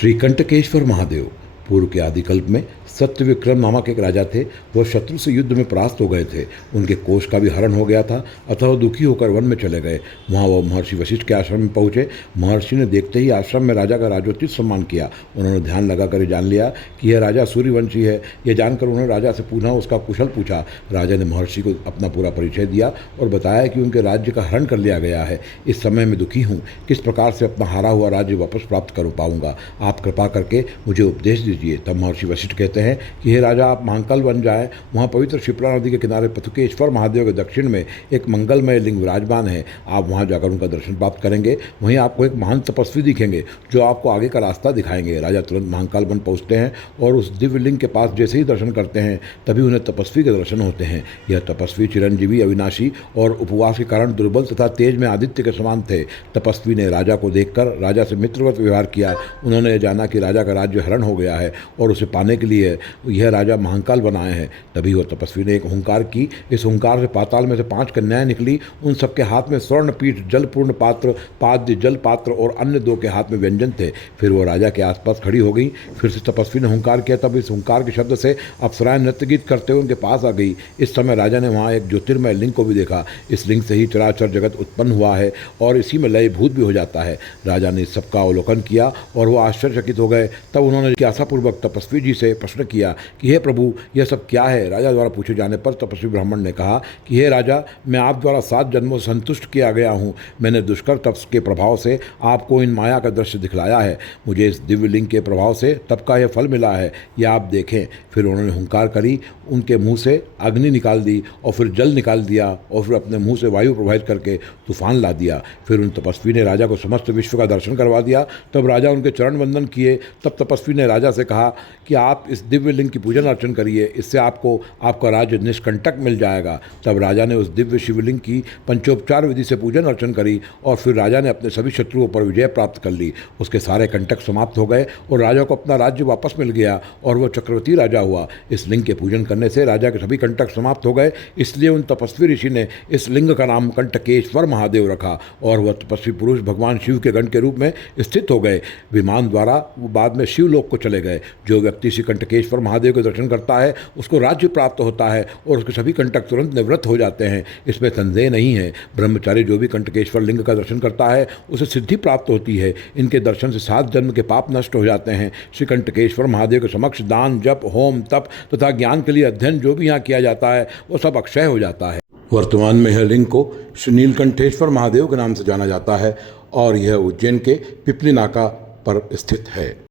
श्रीकंटकेश्वर महादेव पूर्व के आदिकल्प में सत्यविक्रम नामक एक राजा थे। वह शत्रु से युद्ध में परास्त हो गए थे। उनके कोष का भी हरण हो गया था, अतः वह दुखी होकर वन में चले गए। वहाँ वह महर्षि वशिष्ठ के आश्रम में पहुँचे। महर्षि ने देखते ही आश्रम में राजा का राजोचित सम्मान किया। उन्होंने ध्यान लगाकर जान लिया कि यह राजा सूर्यवंशी है। यह जानकर उन्होंने राजा से पुनः उसका कुशल पूछा। राजा ने महर्षि को अपना पूरा परिचय दिया और बताया कि उनके राज्य का हरण कर लिया गया है। इस समय मैं दुखी हूँ, किस प्रकार से अपना हारा हुआ राज्य वापस प्राप्त कर पाऊंगा। आप कृपा करके मुझे उपदेश दीजिए। तब महर्षि वशिष्ठ कहते हैं कि हे राजा, आप महाकाल बन जाएं। वहाँ पवित्र शिप्रा नदी के किनारे पथुकेश्वर महादेव के दक्षिण में एक मंगलमय लिंग विराजमान है। आप वहाँ जाकर उनका दर्शन प्राप्त करेंगे। वहीं आपको एक महान तपस्वी दिखेंगे जो आपको आगे का रास्ता दिखाएंगे। राजा तुरंत महाकाल वन पहुँचते हैं और उस दिव्य लिंग के पास जैसे ही दर्शन करते हैं तभी उन्हें तपस्वी के दर्शन होते हैं। यह तपस्वी चिरंजीवी, अविनाशी और उपवास के कारण दुर्बल तथा तेज में आदित्य के समान थे। तपस्वी ने राजा को देखकर राजा से मित्रवत व्यवहार किया। उन्होंने जाना कि राजा का राज्य हरण हो गया है और उसे पाने के लिए यह राजा महाकाल बनाए हैं। तभी वह तपस्वी ने एक हुंकार की। इस हुंकार से पाताल में से 5 कन्याएं निकली। उन सबके हाथ में स्वर्ण पीठ, जलपूर्ण पात्र, पाद्य, जल पात्र और अन्य 2 के हाथ में व्यंजन थे। फिर वो राजा के आसपास खड़ी हो गई। फिर से तपस्वी ने हुंकार किया। तब इस हुंकार के शब्द से अप्सराएं नृत्य गीत करते हुए उनके पास आ गई। इस समय राजा ने वहाँ एक ज्योतिर्मय लिंग को भी देखा। इस लिंग से ही चराचर जगत उत्पन्न हुआ है और इसी में लय भूत भी हो जाता है। राजा ने सबका अवलोकन किया और वो आश्चर्यचकित हो गए। तब उन्होंने जिज्ञासापूर्वक तपस्वी जी से प्रश्न किया कि हे प्रभु, यह सब क्या है। राजा द्वारा पूछे जाने पर तपस्वी ब्राह्मण ने कहा कि हे राजा, मैं आप द्वारा 7 जन्मों से संतुष्ट किया गया हूँ। मैंने दुष्कर तप के प्रभाव से आपको इन माया का दृश्य दिखलाया है। मुझे इस दिव्य लिंग के प्रभाव से तप का यह फल मिला है, यह आप देखें। फिर उन्होंने हुंकार करी। उनके मुंह से अग्नि निकाल दी और फिर जल निकाल दिया और फिर अपने मुंह से वायु प्रवाहित करके तूफान ला दिया। फिर उन तपस्वी ने राजा को समस्त विश्व का दर्शन करवा दिया। तब राजा उनके चरण वंदन किए। तब तपस्वी ने राजा से कहा कि आप इस दिव्य लिंग की पूजन अर्चन करिए, इससे आपको आपका राज्य निष्कंटक मिल जाएगा। तब राजा ने उस दिव्य शिवलिंग की पंचोपचार विधि से पूजन अर्चन करी और फिर राजा ने अपने सभी शत्रुओं पर विजय प्राप्त कर ली। उसके सारे कंटक समाप्त हो गए और राजा को अपना राज्य वापस मिल गया और वह चक्रवर्ती राजा हुआ। इस लिंग के पूजन करने से राजा के सभी कंटक समाप्त हो गए। इसलिए उन तपस्वी ऋषि ने इस लिंग का नाम कंटकेश्वर महादेव रखा और वह तपस्वी पुरुष भगवान शिव के गण के रूप में स्थित हो गए। विमान द्वारा वो बाद में शिवलोक को चले गए। जो व्यक्ति श्री कंटकेश्वर महादेव के दर्शन करता है उसको राज्य प्राप्त होता है और उसके सभी कंटक तुरंत निवृत्त हो जाते हैं, इसमें संदेह नहीं है। ब्रह्मचारी जो भी कंटकेश्वर लिंग का दर्शन करता है उसे सिद्धि प्राप्त होती है। इनके दर्शन से 7 जन्म के पाप नष्ट हो जाते हैं। श्री कंटकेश्वर महादेव के समक्ष दान, जप, होम, तप तथा ज्ञान के लिए अध्ययन जो भी यहाँ किया जाता है वो सब अक्षय हो जाता है। वर्तमान में यह लिंग को श्री नीलकंठेश्वर महादेव के नाम से जाना जाता है और यह उज्जैन के पिपली नाका पर स्थित है।